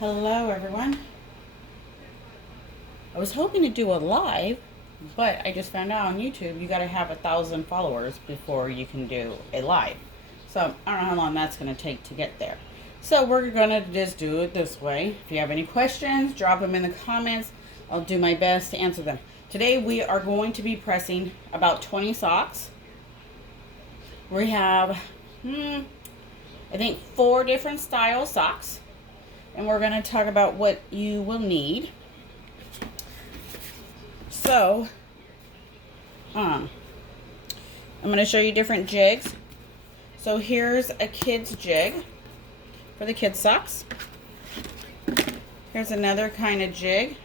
Hello everyone. I was hoping to do a live, but I just found out on YouTube you gotta have 1,000 followers before you can do a live. So I don't know how long that's gonna take to get there. So we're gonna just do it this way. If you have any questions, drop them in the comments. I'll do my best to answer them. Today we are going to be pressing about 20 socks. We have, I think 4 different style socks. And we're going to talk about what you will need. So, I'm going to show you different jigs. So here's a kid's jig for the kids' socks. Here's another kind of jig.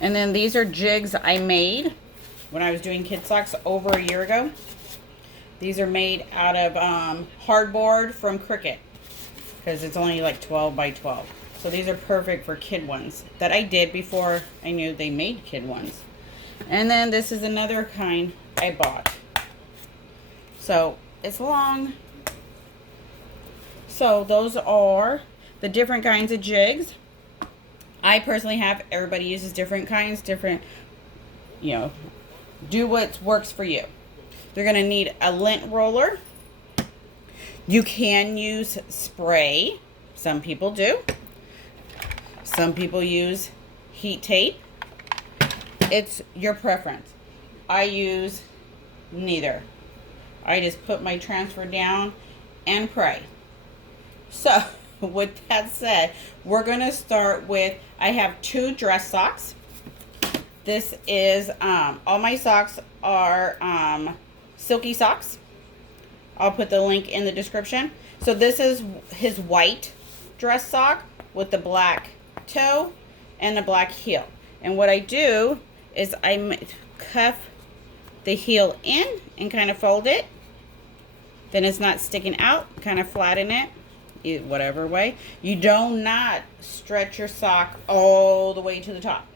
And then these are jigs I made when I was doing kids' socks over a year ago. These are made out of hardboard from Cricut because it's only like 12 by 12. So these are perfect for kid ones that I did before I knew they made kid ones. And then this is another kind I bought. So it's long. So those are the different kinds of jigs. I personally have, everybody uses different kinds, different, do what works for you. They're going to need a lint roller. You can use spray. Some people do. Some people use heat tape. It's your preference. I use neither. I just put my transfer down and pray. So, with that said, we're going to start with, I have 2 dress socks. This is, all my socks are Silky Socks. I'll put the link in the description. So this is his white dress sock with the black toe and the black heel. And what I do is I cuff the heel in and kind of fold it. Then it's not sticking out, kind of flatten it, whatever way. You do not stretch your sock all the way to the top.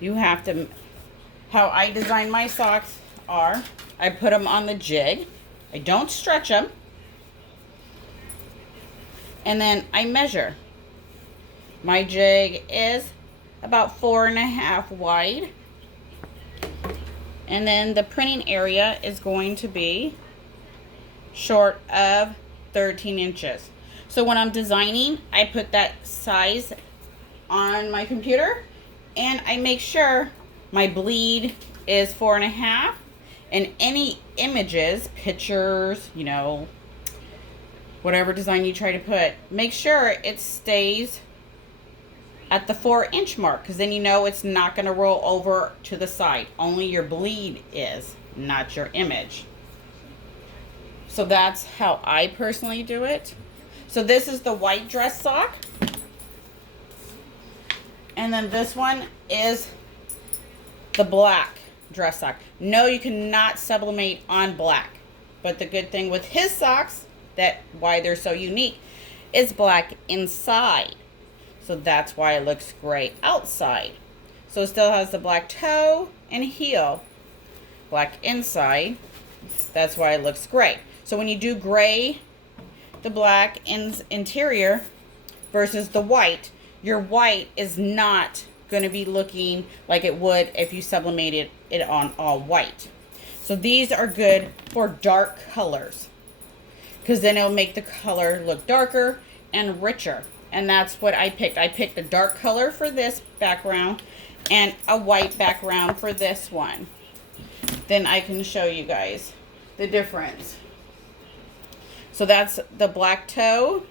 You have to, how I design my socks are, I put them on the jig. I don't stretch them. And then I measure. My jig is about 4.5 wide. And then the printing area is going to be short of 13 inches. So when I'm designing, I put that size on my computer and I make sure my bleed is 4.5. And any images, pictures, whatever design you try to put, make sure it stays at the 4-inch mark, because then it's not going to roll over to the side. Only your bleed is, not your image. So that's how I personally do it. So this is the white dress sock. And then this one is the black dress sock. No, you cannot sublimate on black. But the good thing with his socks, that why they're so unique, is black inside. So that's why it looks gray outside. So it still has the black toe and heel. Black inside. That's why it looks gray. So when you do gray, the black interior versus the white, your white is not going to be looking like it would if you sublimated it on all white. So these are good for dark colors, because then it'll make the color look darker and richer. And that's what I picked. I picked a dark color for this background and a white background for this one. Then I can show you guys the difference. So that's the black toe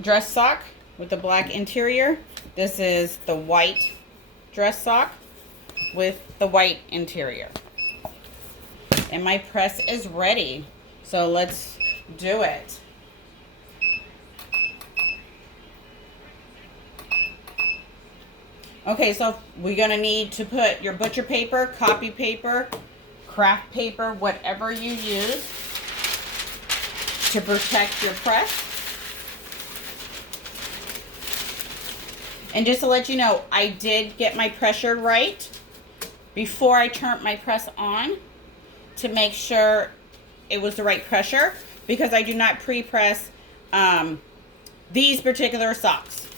dress sock with the black interior. This is the white dress sock with the white interior. And my press is ready. So let's do it. Okay, so we're going to need to put your butcher paper, copy paper, craft paper, whatever you use to protect your press. And just to let you know, I did get my pressure right before I turned my press on to make sure it was the right pressure, because I do not pre-press these particular socks.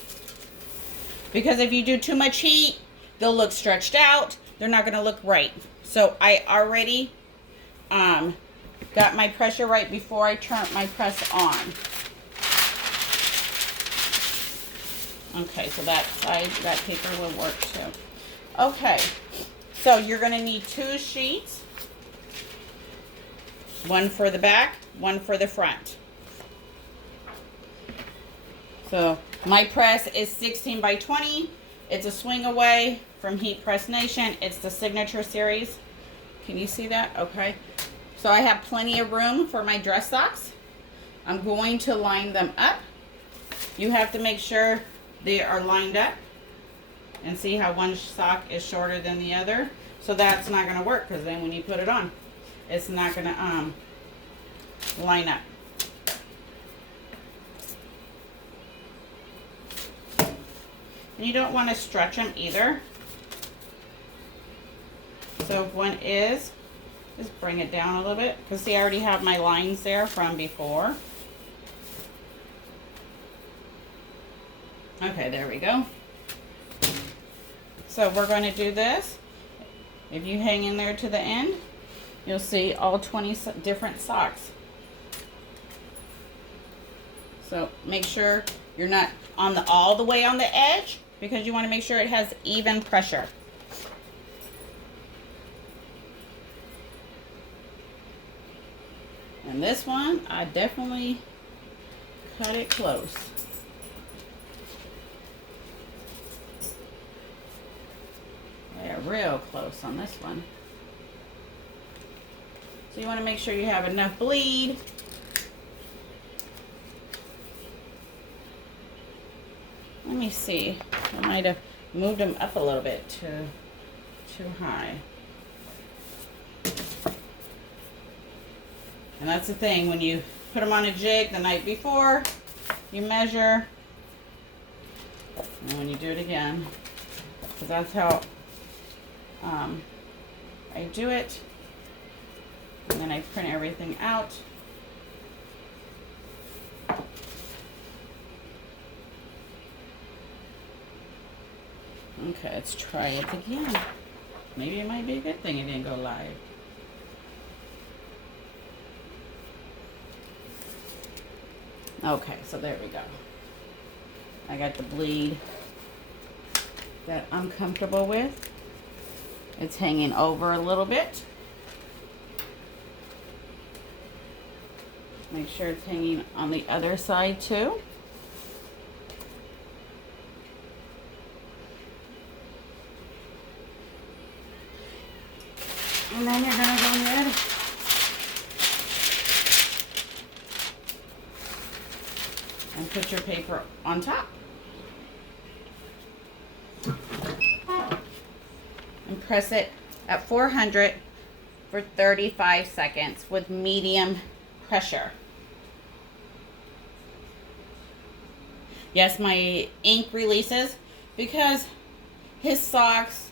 Because if you do too much heat, they'll look stretched out. They're not going to look right. So I already got my pressure right before I turned my press on. Okay, so that side, that paper will work too. Okay, so you're going to need 2 sheets. One for the back, one for the front. So my press is 16 by 20. It's a swing away from Heat Press Nation. It's the Signature Series. Can you see that? Okay. So I have plenty of room for my dress socks. I'm going to line them up. You have to make sure they are lined up. And see how one sock is shorter than the other. So that's not going to work, because then when you put it on, it's not going to line up. And you don't want to stretch them either. So if one is, just bring it down a little bit. Because see, I already have my lines there from before. Okay, there we go. So we're going to do this. If you hang in there to the end, you'll see all 20 different socks. So make sure you're not on all the way on the edge, because you want to make sure it has even pressure. And this one, I definitely cut it close. Yeah, real close on this one. So you want to make sure you have enough bleed. Let me see. I might have moved them up a little bit too high. And that's the thing, when you put them on a jig the night before, you measure, and when you do it again, because that's how I do it, and then I print everything out. Okay, let's try it again. Maybe it might be a good thing it didn't go live. Okay, so there we go. I got the bleed that I'm comfortable with. It's hanging over a little bit. Make sure it's hanging on the other side too. And then you're going to go ahead and put your paper on top. And press it at 400 for 35 seconds with medium pressure. Yes, my ink releases because his socks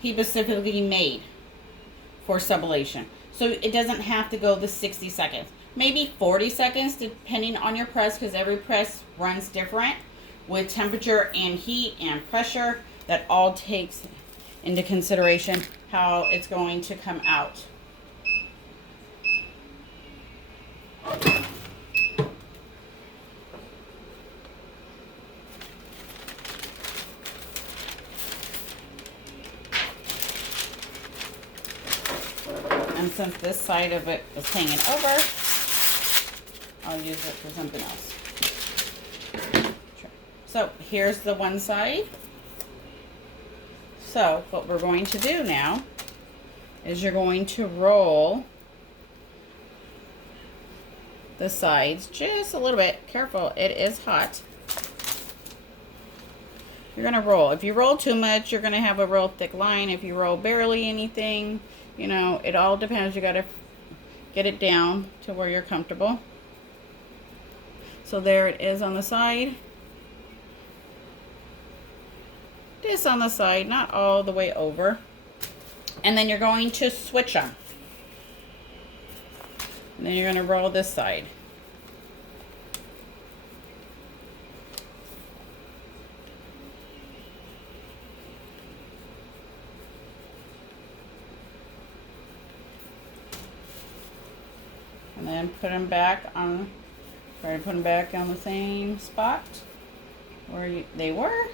he specifically made for sublimation. So it doesn't have to go the 60 seconds. Maybe 40 seconds depending on your press, because every press runs different with temperature and heat and pressure. That all takes into consideration how it's going to come out. And since this side of it is hanging over, I'll use it for something else. So here's the one side. So what we're going to do now is you're going to roll the sides just a little bit. Careful, it is hot. You're going to roll. If you roll too much, you're going to have a real thick line. If you roll barely anything, you know, it all depends. You got to get it down to where you're comfortable. So there it is on the side. This on the side, not all the way over. And then you're going to switch them. And then you're going to roll this side. And then put them back on, try to put them back on the same spot where they were.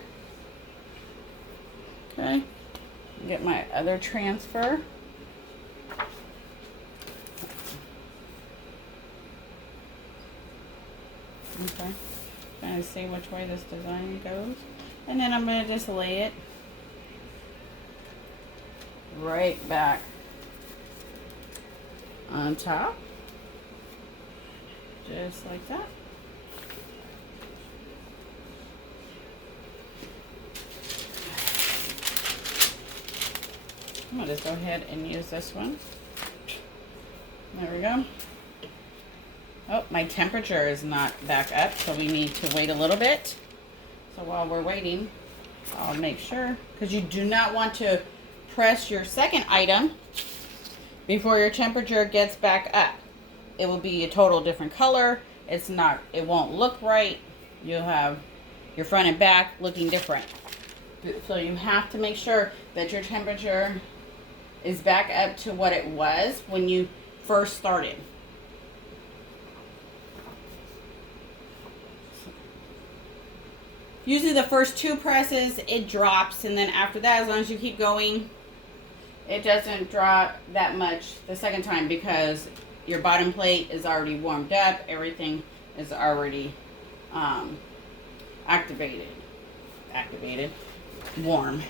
Okay, get my other transfer. Okay, trying to see which way this design goes. And then I'm going to just lay it right back on top. Just like that. I'm going to just go ahead and use this one. There we go. Oh, my temperature is not back up, so we need to wait a little bit. So while we're waiting, I'll make sure, because you do not want to press your second item before your temperature gets back up. It will be a total different color. It won't look right. You'll have your front and back looking different. So you have to make sure that your temperature is back up to what it was when you first started. Usually the first 2 presses, it drops, and then after that, as long as you keep going, it doesn't drop that much the second time because your bottom plate is already warmed up. Everything is already warm.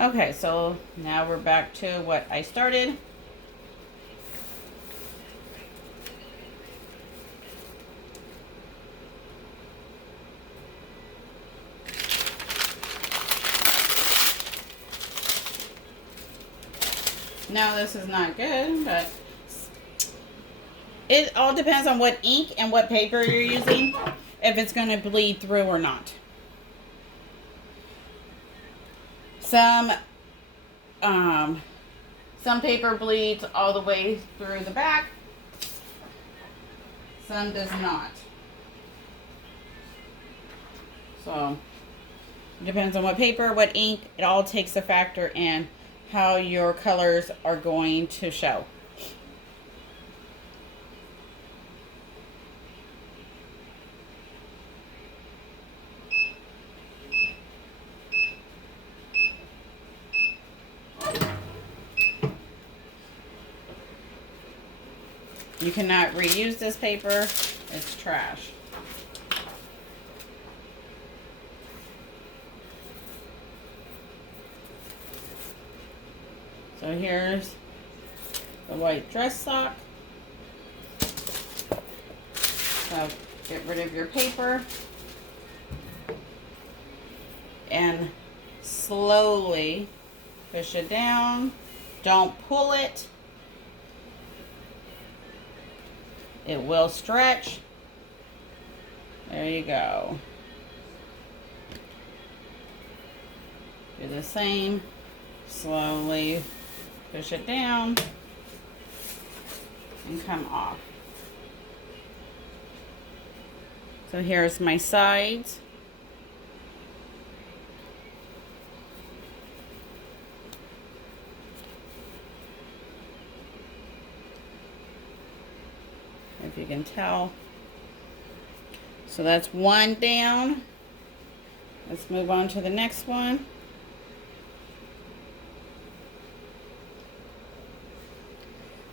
Okay, so now we're back to what I started. No, this is not good, but it all depends on what ink and what paper you're using, if it's going to bleed through or not. Some paper bleeds all the way through the back. Some does not. So, it depends on what paper, what ink. It all takes a factor in how your colors are going to show. You cannot reuse this paper. It's trash. So here's the white dress sock. So get rid of your paper and slowly push it down. Don't pull it. It will stretch. There you go. Do the same. Slowly push it down and come off. So here's my sides. If you can tell. So that's one down. Let's move on to the next one.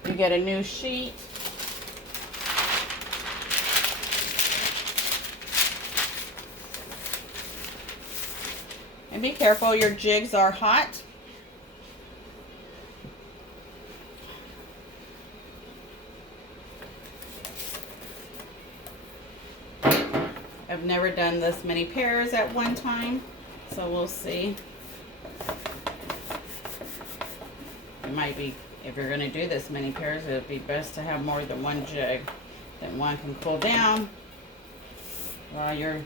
You get a new sheet. And be careful, your jigs are hot. I've never done this many pairs at one time, so we'll see. It might be, if you're going to do this many pairs, it would be best to have more than one jig. Then one can cool down while you're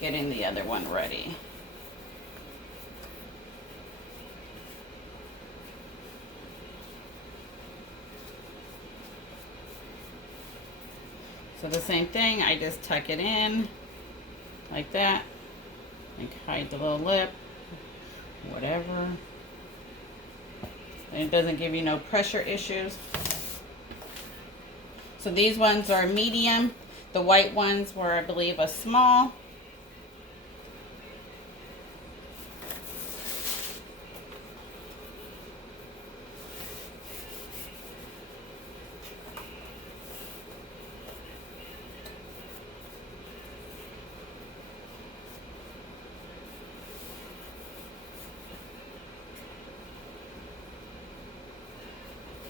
getting the other one ready. So the same thing, I just tuck it in like that, and hide the little lip, whatever. And it doesn't give you no pressure issues. So these ones are medium. The white ones were, I believe, a small.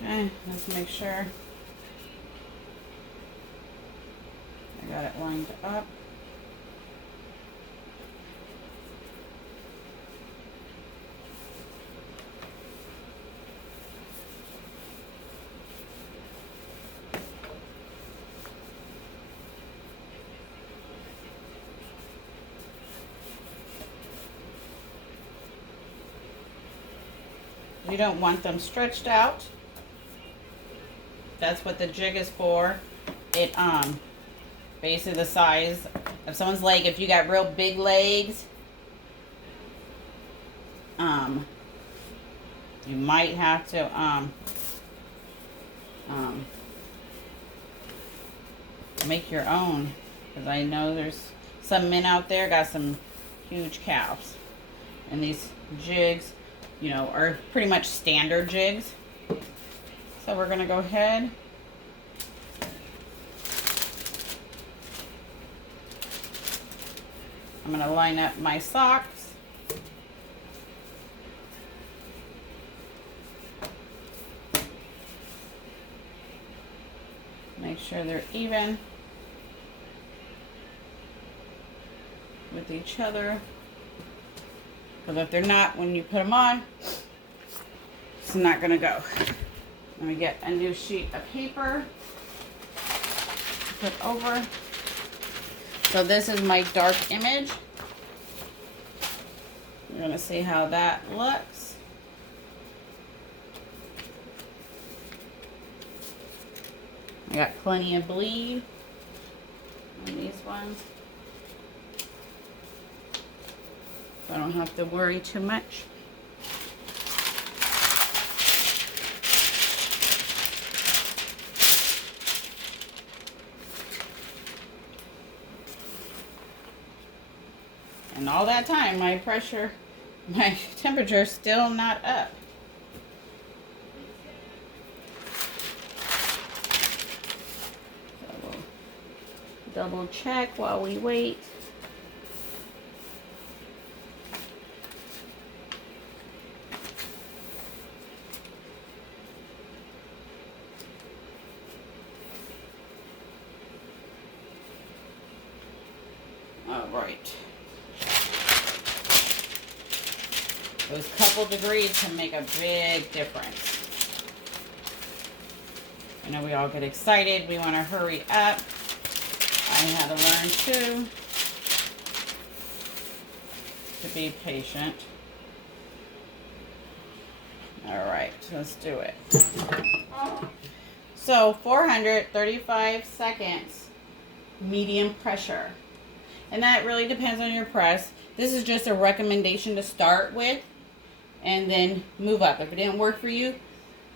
Okay, let's make sure I got it lined up. You don't want them stretched out. That's what the jig is for. It basically the size of someone's leg. If you got real big legs, you might have to make your own, because I know there's some men out there got some huge calves, and these jigs, you know, are pretty much standard jigs. So we're gonna go ahead I'm gonna line up my socks. Make sure they're even with each other, because if they're not, when you put them on, it's not gonna go. Let me get a new sheet of paper to put over. So this is my dark image. We're gonna see how that looks. I got plenty of bleed on these ones, so I don't have to worry too much. And all that time, my temperature is still not up. So we'll double check while we wait. All right. Those couple degrees can make a big difference. I know we all get excited. We want to hurry up. I had to learn too to be patient. All right, let's do it. So 435 seconds, medium pressure. And that really depends on your press. This is just a recommendation to start with, and then move up. If it didn't work for you,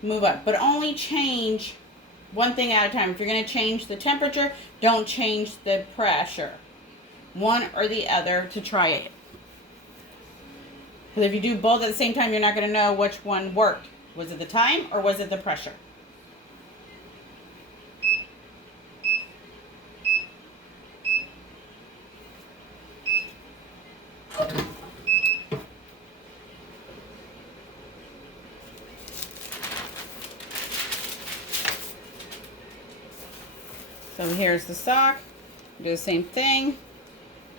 move up. But only change one thing at a time. If you're going to change the temperature, don't change the pressure. One or the other to try it. Because if you do both at the same time, you're not going to know which one worked. Was it the time or was it the pressure? So here's the sock. Do the same thing.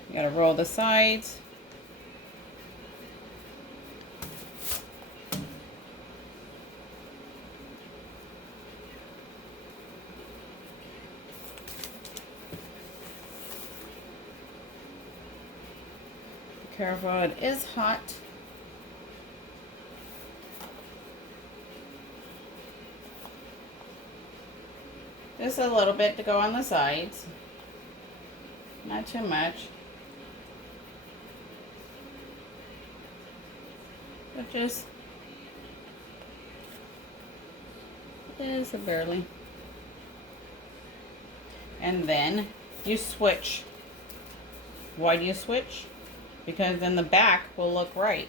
You gotta roll the sides. Be careful, it is hot. Just a little bit to go on the sides. Not too much. But just barely. And then you switch. Why do you switch? Because then the back will look right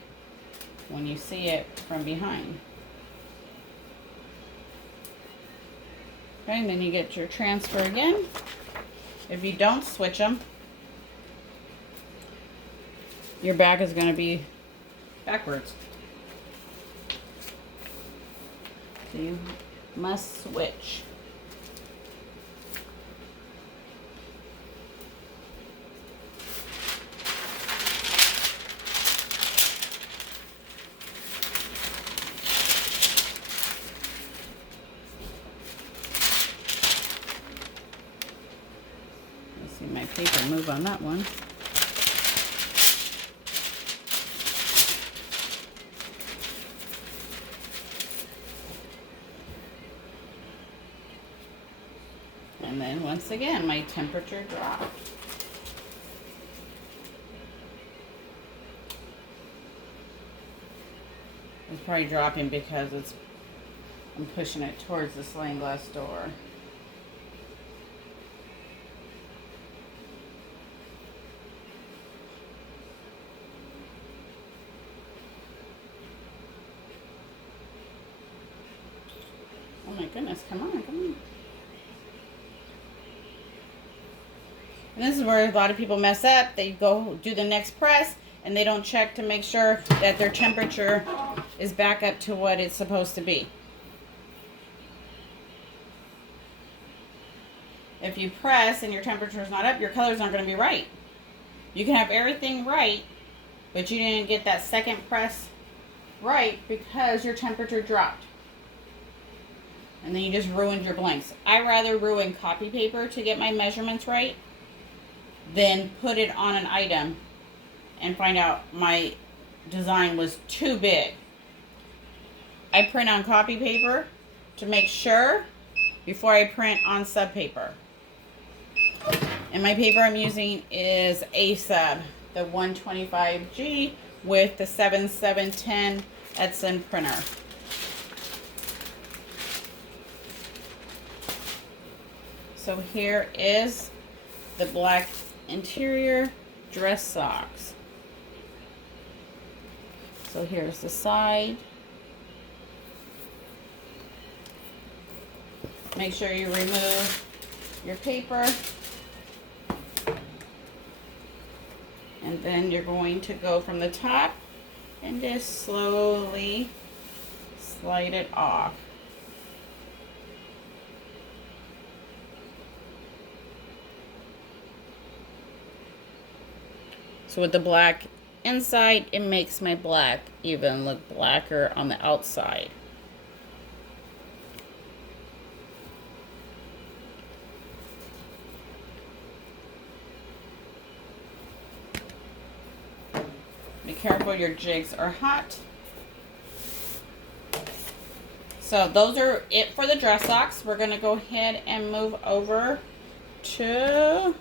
when you see it from behind. Okay, and then you get your transfer again. If you don't switch them, your back is going to be backwards. So you must switch. See my paper move on that one. And then once again, my temperature dropped. It's probably dropping because I'm pushing it towards the sliding glass door. Oh my goodness, come on, come on. And this is where a lot of people mess up. They go do the next press and they don't check to make sure that their temperature is back up to what it's supposed to be. If you press and your temperature is not up, your color's not going to be right. You can have everything right, but you didn't get that second press right because your temperature dropped. And then you just ruined your blanks. I rather ruin copy paper to get my measurements right than put it on an item and find out my design was too big. I print on copy paper to make sure before I print on sub paper. And my paper I'm using is a sub, the 125G with the 7710 Epson printer. So here is the black interior dress socks. So here's the side. Make sure you remove your paper. And then you're going to go from the top and just slowly slide it off. So with the black inside, it makes my black even look blacker on the outside. Be careful, your jigs are hot. So those are it for the dress socks. We're gonna go ahead and move over to,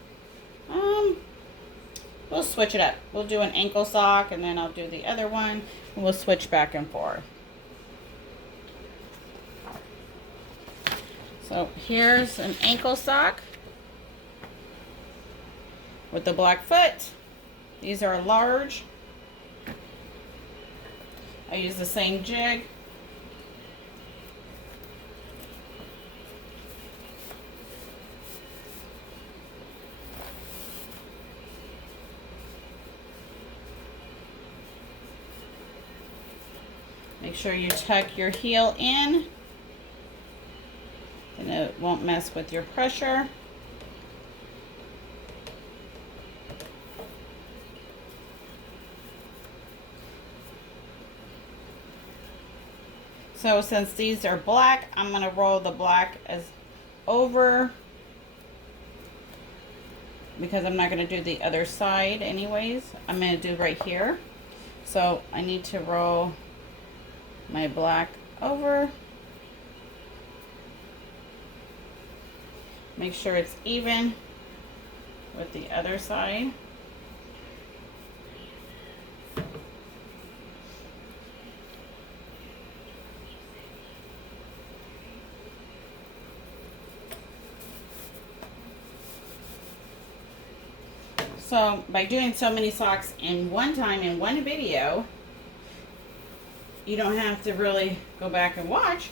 we'll switch it up. We'll do an ankle sock and then I'll do the other one and we'll switch back and forth. So here's an ankle sock with the black foot. These are large. I use the same jig. Make sure you tuck your heel in, and it won't mess with your pressure. So since these are black, I'm going to roll the black as over because I'm not going to do the other side anyways. I'm going to do right here. So I need to roll my black over. Make sure it's even with the other side. So by doing so many socks in one time in one video, you don't have to really go back and watch.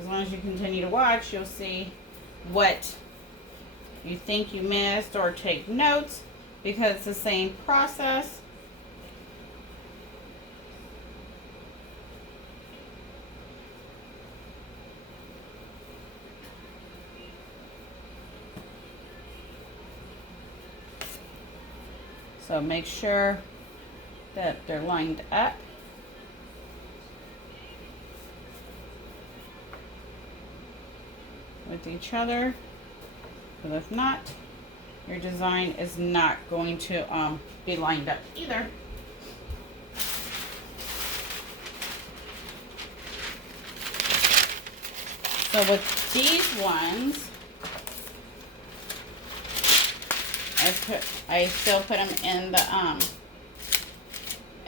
As long as you continue to watch, you'll see what you think you missed, or take notes, because it's the same process. So make sure that they're lined up. With each other, but if not, your design is not going to be lined up either. So with these ones, I still put them in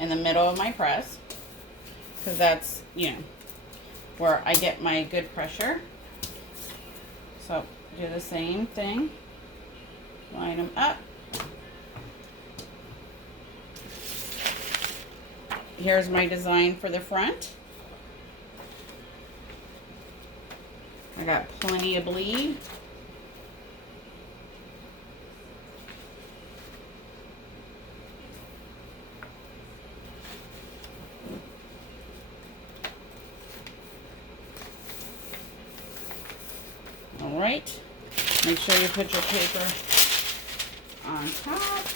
the middle of my press, because that's, you know, where I get my good pressure. So do the same thing, line them up. Here's my design for the front. I got plenty of bleed. All right, make sure you put your paper on top.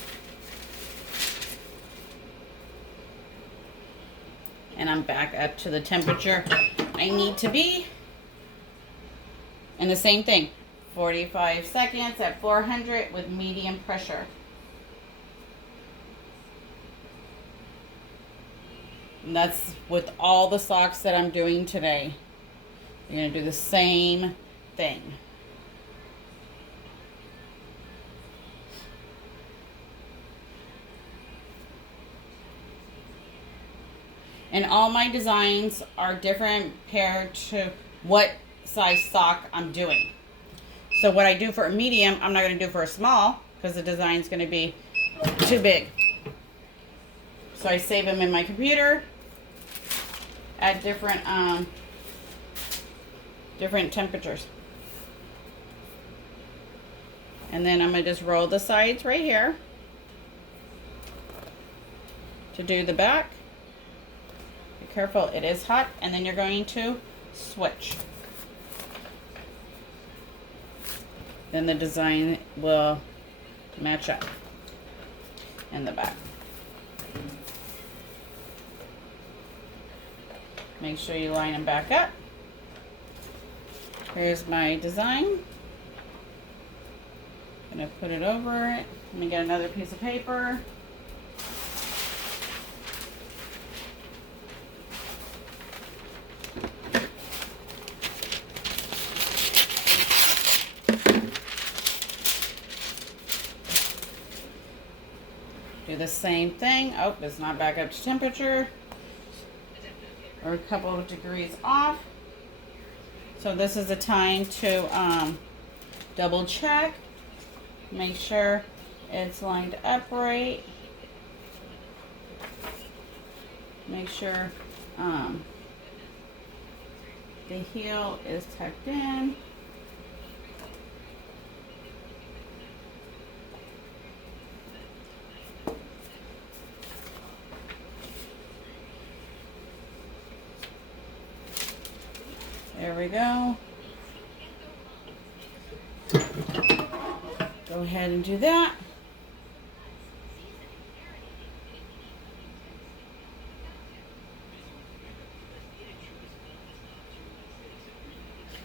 And I'm back up to the temperature I need to be. And the same thing, 45 seconds at 400 with medium pressure. And that's with all the socks that I'm doing today. You're gonna do the same thing. And all my designs are different paired to what size sock I'm doing. So what I do for a medium, I'm not going to do for a small, because the design's going to be too big. So I save them in my computer at different temperatures. And then I'm going to just roll the sides right here to do the back. Be careful, it is hot. And then you're going to switch. Then the design will match up in the back. Make sure you line them back up. Here's my design. I'm gonna put it over it. Let me get another piece of paper. Do the same thing. Oh, it's not back up to temperature. Or a couple of degrees off. So this is the time to double check. Make sure it's lined up right. Make sure the heel is tucked in. There we go. Go ahead and do that.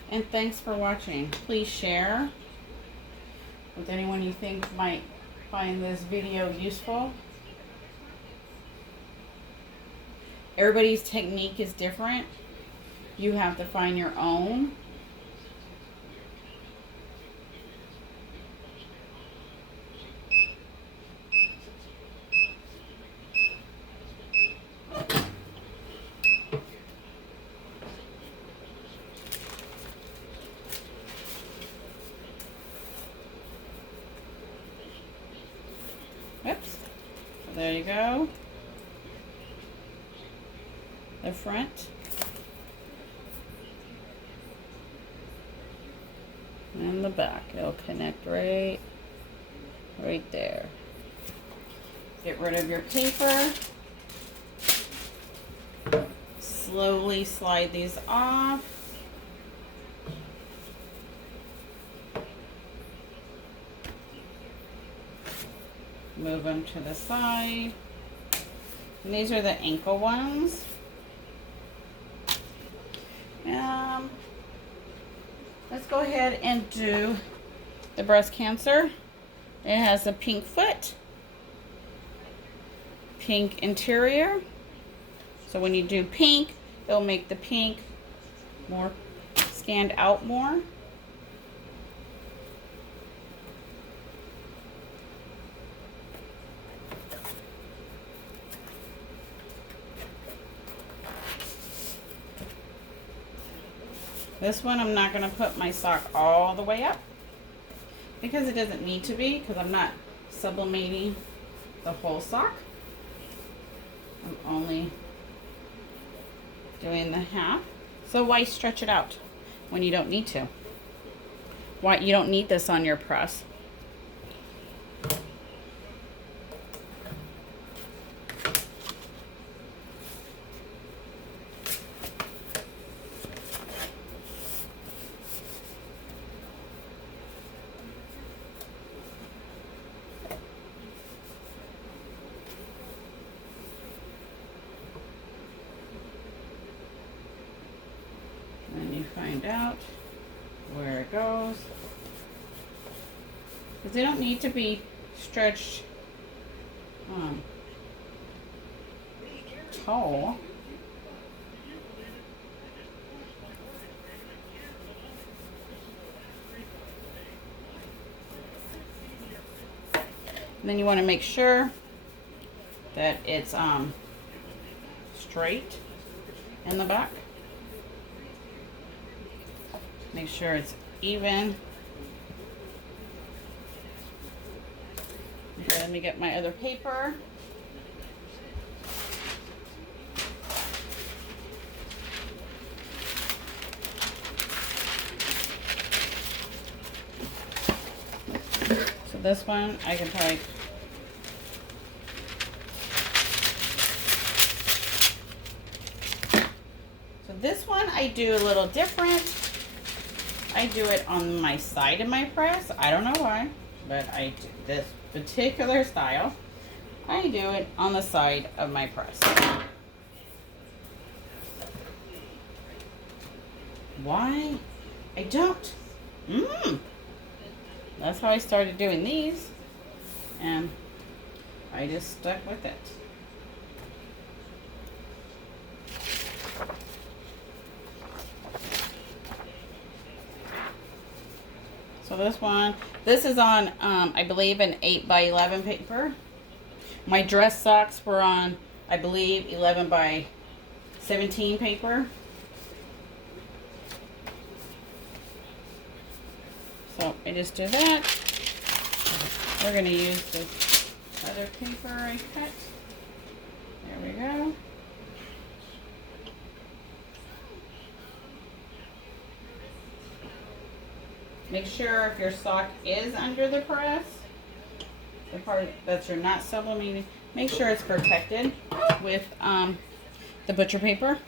And thanks for watching. Please share with anyone you think might find this video useful. Everybody's technique is different. You have to find your own. There you go. The front. And the back. It'll connect right there. Get rid of your paper. Slowly slide these off. Move them to the side. And these are the ankle ones. Let's go ahead and do the breast cancer. It has a pink foot, pink interior. So when you do pink, it'll make the pink more stand out more. This one I'm not going to put my sock all the way up because it doesn't need to be, because I'm not sublimating the whole sock. I'm only doing the half. So why stretch it out when you don't need to? Why you don't need this on your press? Find out where it goes, because they don't need to be stretched tall. And then you want to make sure that it's straight in the back. Make sure it's even. Okay, let me get my other paper. So this one I can probably this one I do a little different. I do it on my side of my press. I don't know why, but I do this particular style. I do it on the side of my press. Why? I don't. That's how I started doing these, and I just stuck with it. So this is on, I believe, an 8x11 paper. My dress socks were on, I believe, 11x17 paper. So I just do that. We're going to use this other paper I cut. There we go. Make sure if your sock is under the press, the part that you're not sublimating, make sure it's protected with the butcher paper.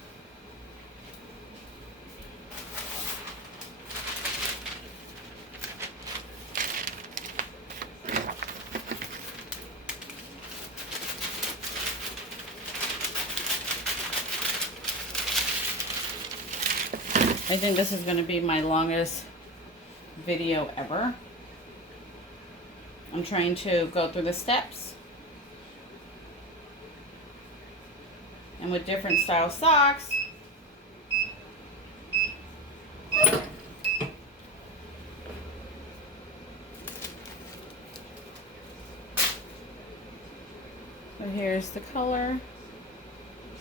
I think this is going to be my longest video ever. I'm trying to go through the steps, and with different style socks, so here's the color.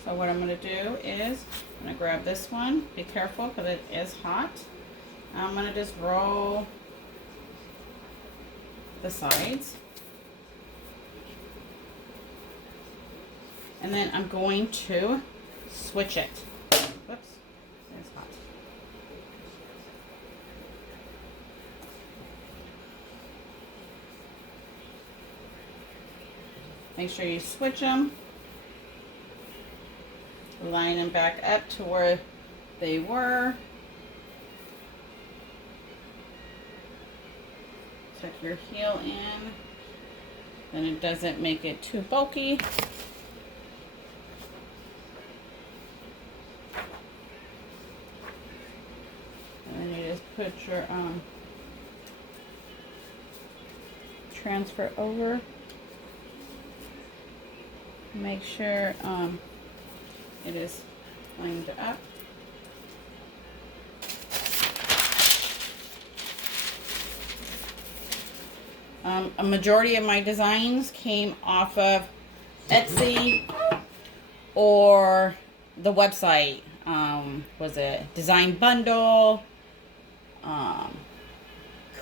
So what I'm going to do is I'm going to grab this one. Be careful because it is hot. I'm going to just roll the sides. And then I'm going to switch it. Whoops, it's hot. Make sure you switch them. Line them back up to where they were. Tuck your heel in. Then it doesn't make it too bulky. And then you just put your transfer over. Make sure it is lined up. A majority of my designs came off of Etsy or the website. Was it Design Bundle,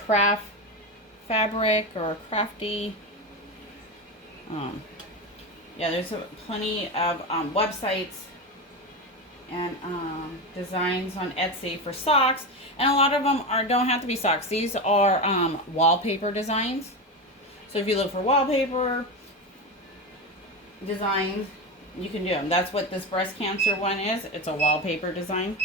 Craft Fabric, or Crafty? Yeah, there's plenty of websites and designs on Etsy for socks, and a lot of them don't have to be socks. These are wallpaper designs. So if you look for wallpaper designs, you can do them. That's what this breast cancer one is. It's a wallpaper design.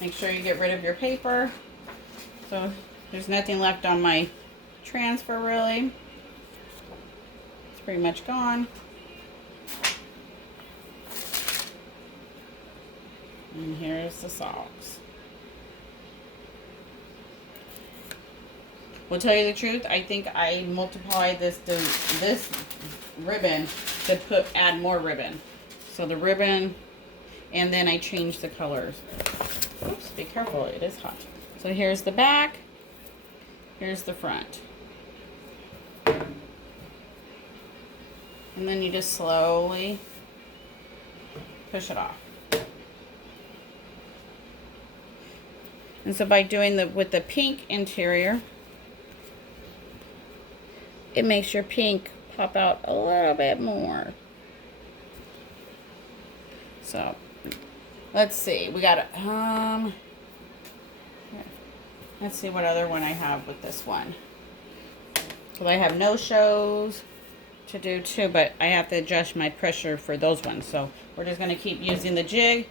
Make sure you get rid of your paper. So there's nothing left on my transfer really. It's pretty much gone. And here's the socks. We'll tell you the truth, I think I multiplied this ribbon to add more ribbon. So the ribbon, and then I changed the colors. Oops, be careful, it is hot. So here's the back, here's the front. And then you just slowly push it off. And so by doing with the pink interior, it makes your pink pop out a little bit more. So let's see, we got let's see what other one I have with this one. So I have no shows to do too, but I have to adjust my pressure for those ones. So we're just going to keep using the jig.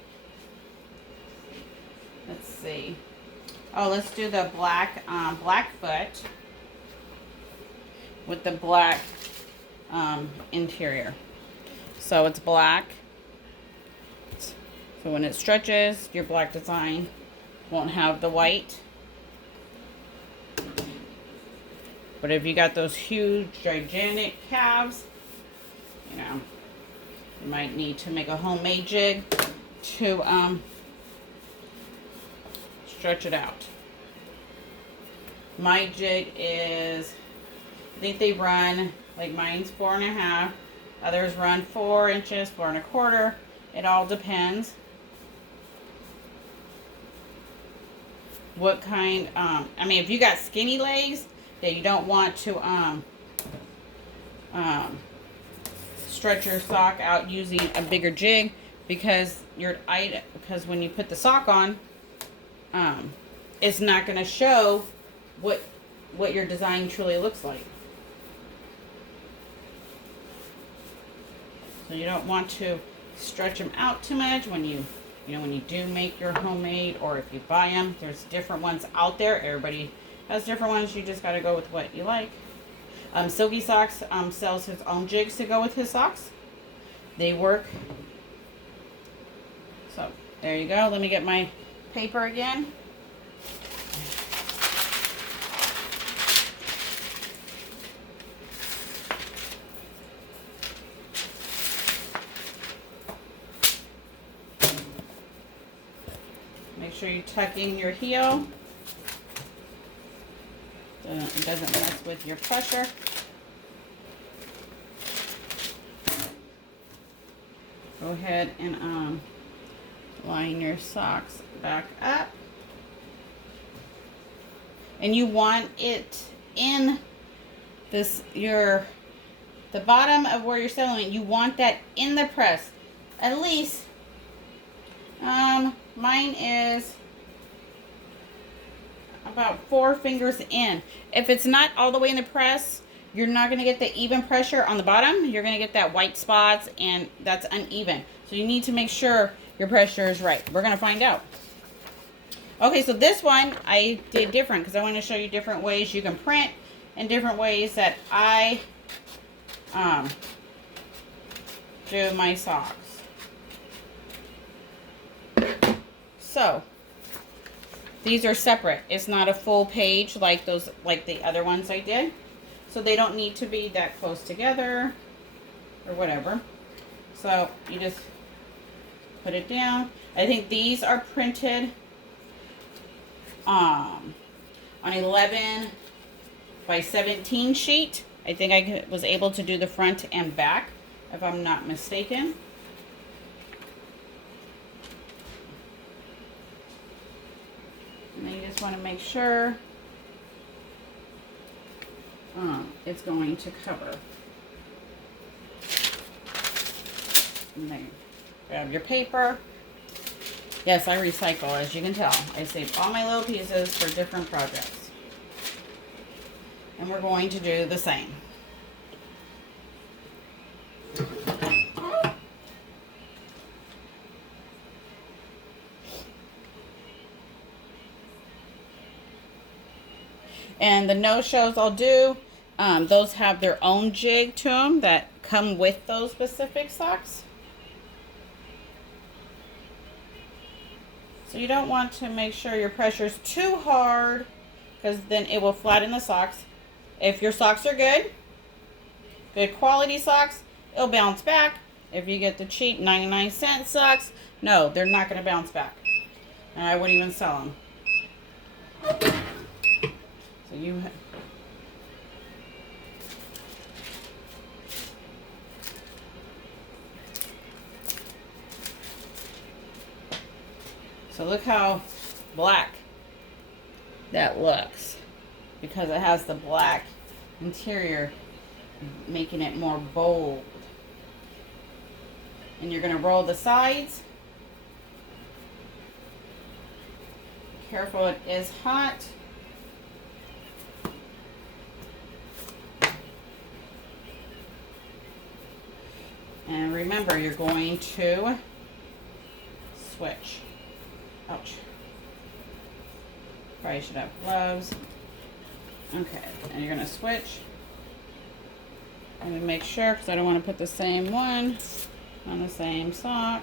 Let's see. Oh, let's do the black foot with the black interior. So it's black. So when it stretches, your black design won't have the white. But if you got those huge, gigantic calves, you know, you might need to make a homemade jig to stretch it out. My jig is, I think they run, like mine's 4.5, others run 4 inches, 4.25. It all depends what kind. I mean, if you got skinny legs that you don't want to stretch your sock out using a bigger jig, because when you put the sock on, it's not going to show what your design truly looks like. So you don't want to stretch them out too much when you do make your homemade, or if you buy them. There's different ones out there. Everybody has different ones. You just got to go with what you like. Silky Socks sells his own jigs to go with his socks. They work. So there you go. Let me get my paper again. Make sure you tuck in your heel. It doesn't mess with your pressure. Go ahead and line your socks back up. And you want it in this, the bottom of where you're settling, you want that in the press. At least, mine is about 4 fingers in. If it's not all the way in the press, you're not going to get the even pressure on the bottom. You're going to get that white spots, and that's uneven. So you need to make sure your pressure is right. We're going to find out. Okay, so this one I did different because I want to show you different ways you can print and different ways that I do my socks. So these are separate. It's not a full page like the other ones I did. So they don't need to be that close together or whatever. So you just put it down. I think these are printed on 11 by 17 sheet. I think I was able to do the front and back, if I'm not mistaken. And then you just want to make sure it's going to cover. And then grab your paper. Yes, I recycle, as you can tell. I save all my little pieces for different projects. And we're going to do the same. And the no-shows I'll do, those have their own jig to them that come with those specific socks. So you don't want to make sure your pressure is too hard, because then it will flatten the socks. If your socks are good quality socks, it'll bounce back. If you get the cheap 99-cent socks, no, they're not going to bounce back. And I wouldn't even sell them. So you So look how black that looks, because it has the black interior, making it more bold. And you're going to roll the sides. Careful, it is hot. And remember, you're going to switch. Ouch. Probably should have gloves. Okay, and you're going to switch. I'm going to make sure, because I don't want to put the same one on the same sock.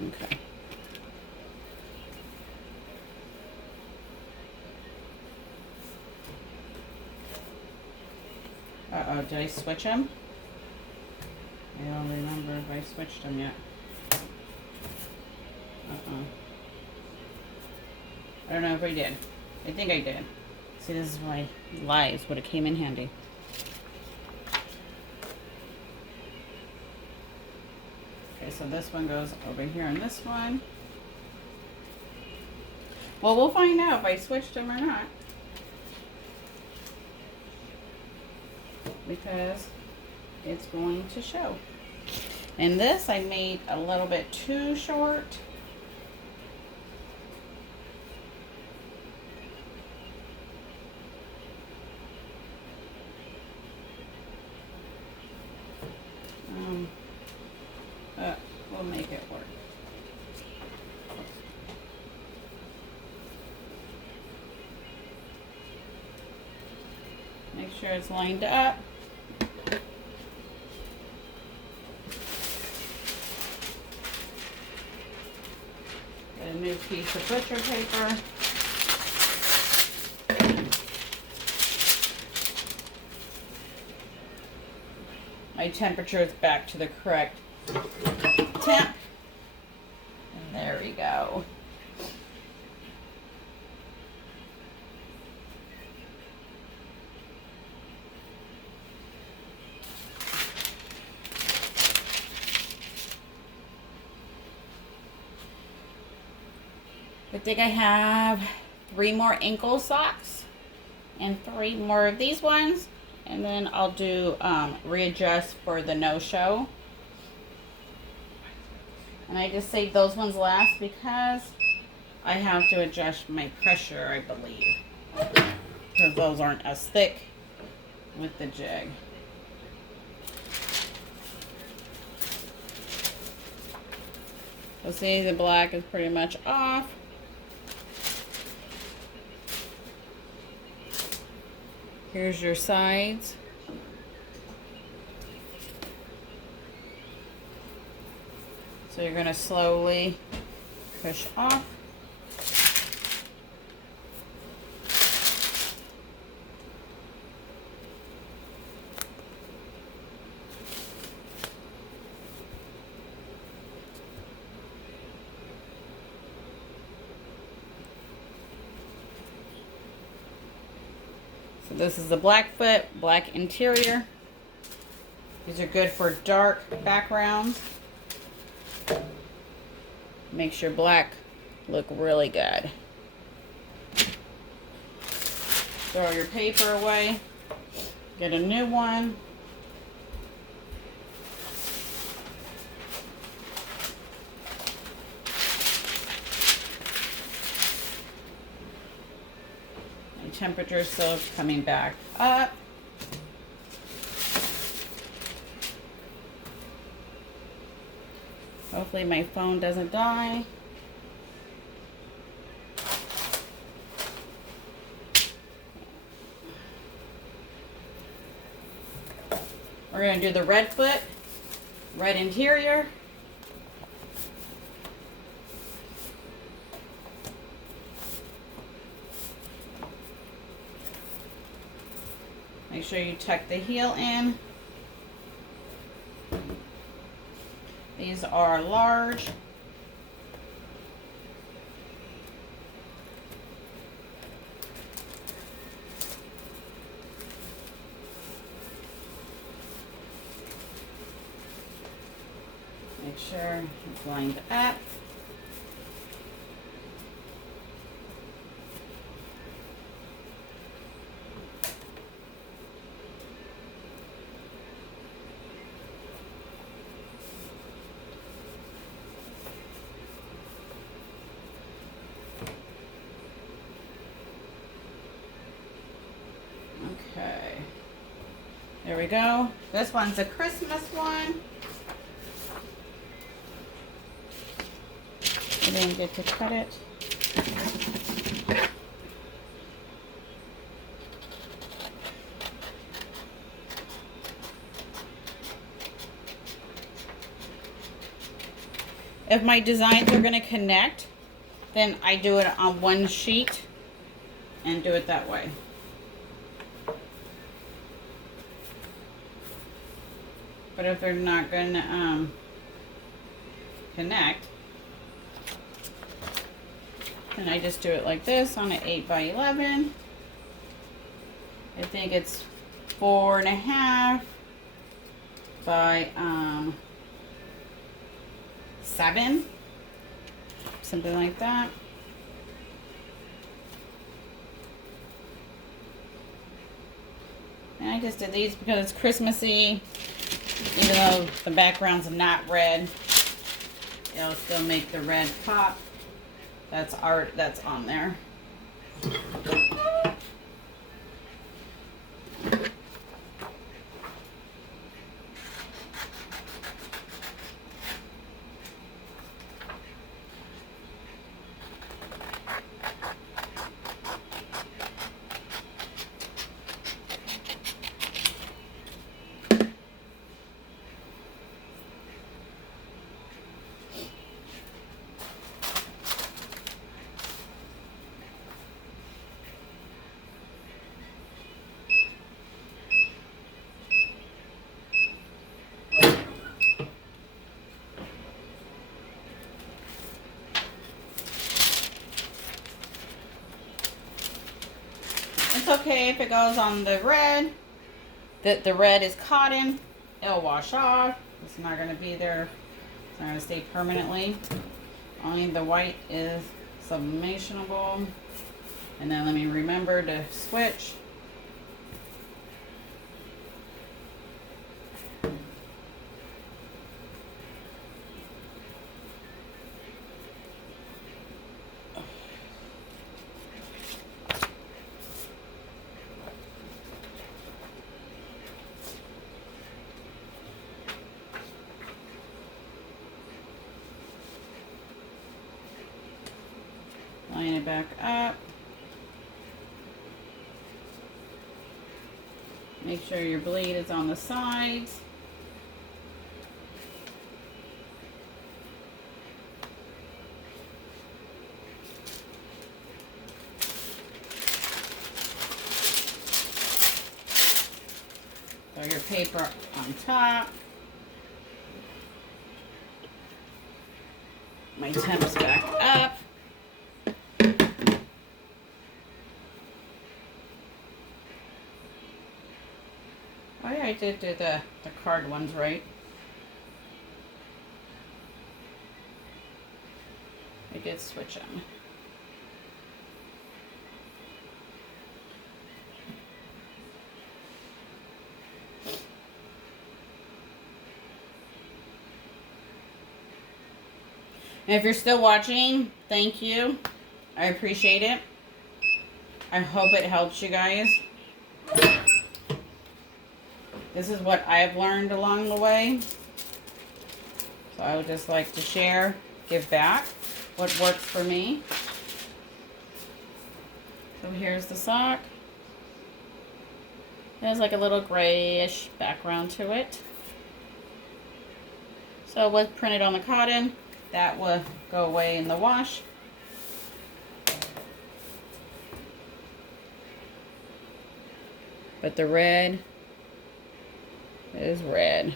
Okay. Uh-oh, did I switch them? I don't remember if I switched them yet. I don't know if I did. I think I did. See, this is why lies would have came in handy. Okay, so this one goes over here on this one. Well, we'll find out if I switched them or not. Because it's going to show. And this I made a little bit too short. We'll make it work. Make sure it's lined up. Get a new piece of butcher paper. My temperature is back to the correct temp. And there we go. I think I have 3 more ankle socks and 3 more of these ones, and then I'll do readjust for the no-show. And I just saved those ones last because I have to adjust my pressure, I believe, because those aren't as thick with the jig. So see, the black is pretty much off. Here's your sides. So you're going to slowly push off. So this is the black foot, black interior. These are good for dark backgrounds. Makes your black look really good. Throw your paper away. Get a new one. My temperature is still coming back up. Hopefully my phone doesn't die. We're going to do the red foot, red interior. Make sure you tuck the heel in. These are large. Make sure it's lined up. Okay, there we go. This one's a Christmas one. I didn't get to cut it. If my designs are going to connect, then I do it on one sheet and do it that way. But if they're not going to connect, then I just do it like this on an 8x11. I think it's 4.5 by 7, something like that. And I just did these because it's Christmassy. Even though the background's not red, it'll still make the red pop. That's art that's on there. It's okay if it goes on the red, that the red is cotton, it'll wash off. It's not going to be there, it's not going to stay permanently. Only the white is sublimationable. And then let me remember to switch. Line it back up. Make sure your bleed is on the sides. Throw your paper on top. My temp's back up. Oh yeah, I did do the card ones right. I did switch them. And if you're still watching, thank you. I appreciate it. I hope it helps you guys. This is what I've learned along the way. So I would just like to share, give back what works for me. So here's the sock. It has like a little grayish background to it. So it was printed on the cotton. That will go away in the wash. But the red is red.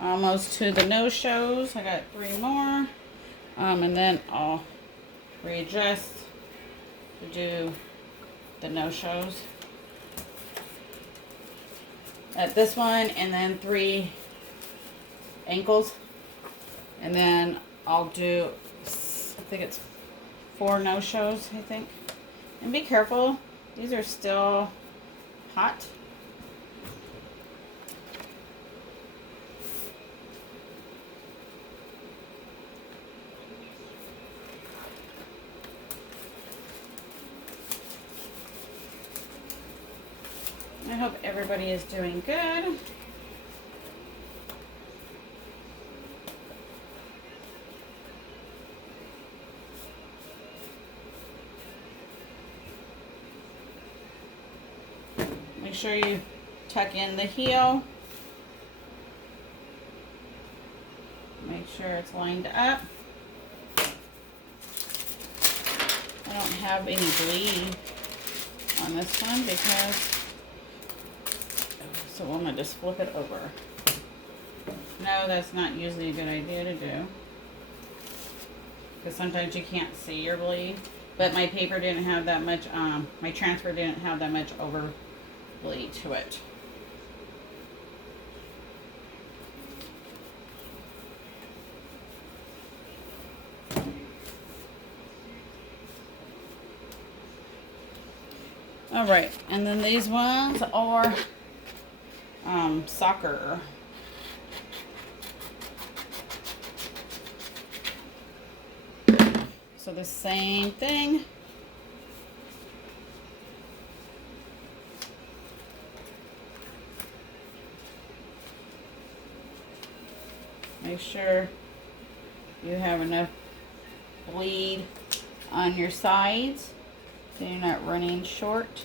Almost to the no-shows. I got 3 more. And then I'll readjust to do the no-shows. At this one, and then 3 ankles. And then I'll do, I think it's 4 no-shows, I think. And be careful, these are still hot. I hope everybody is doing good. Make sure you tuck in the heel. Make sure it's lined up. I don't have any bleed on this one because, so I'm going to just flip it over. No, that's not usually a good idea to do, because sometimes you can't see your bleed. But my paper didn't have that much, my transfer didn't have that much over bleed to it. All right, and then these ones are soccer. So the same thing. Make sure you have enough bleed on your sides so you're not running short.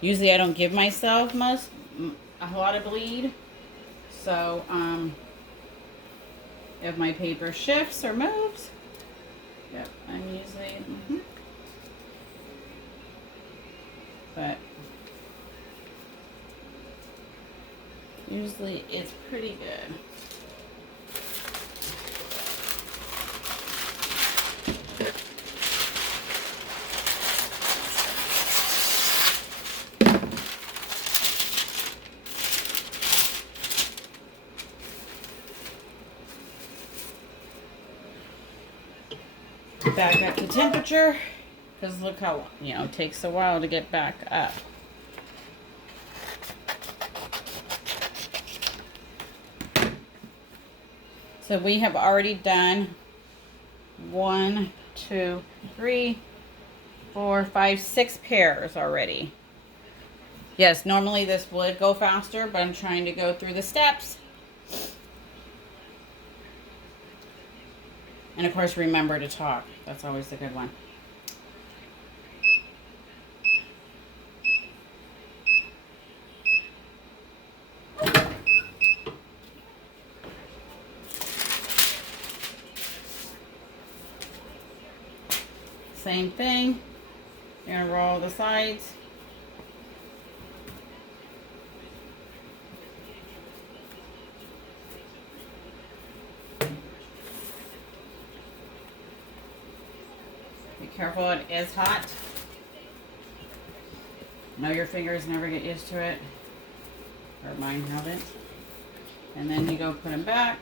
Usually I don't give myself a lot of bleed. So if my paper shifts or moves, yep, I'm usually, but usually it's pretty good. back up to temperature, because look how, you know, it takes a while to get back up. So we have already done 1, 2, 3, 4, 5, 6 pairs already. Yes, normally this would go faster, but I'm trying to go through the steps. And of course, remember to talk. That's always the good one. Same thing. You're going to roll the sides. Be careful, it is hot. Know your fingers, never get used to it. Or mine haven't. And then you go put them back.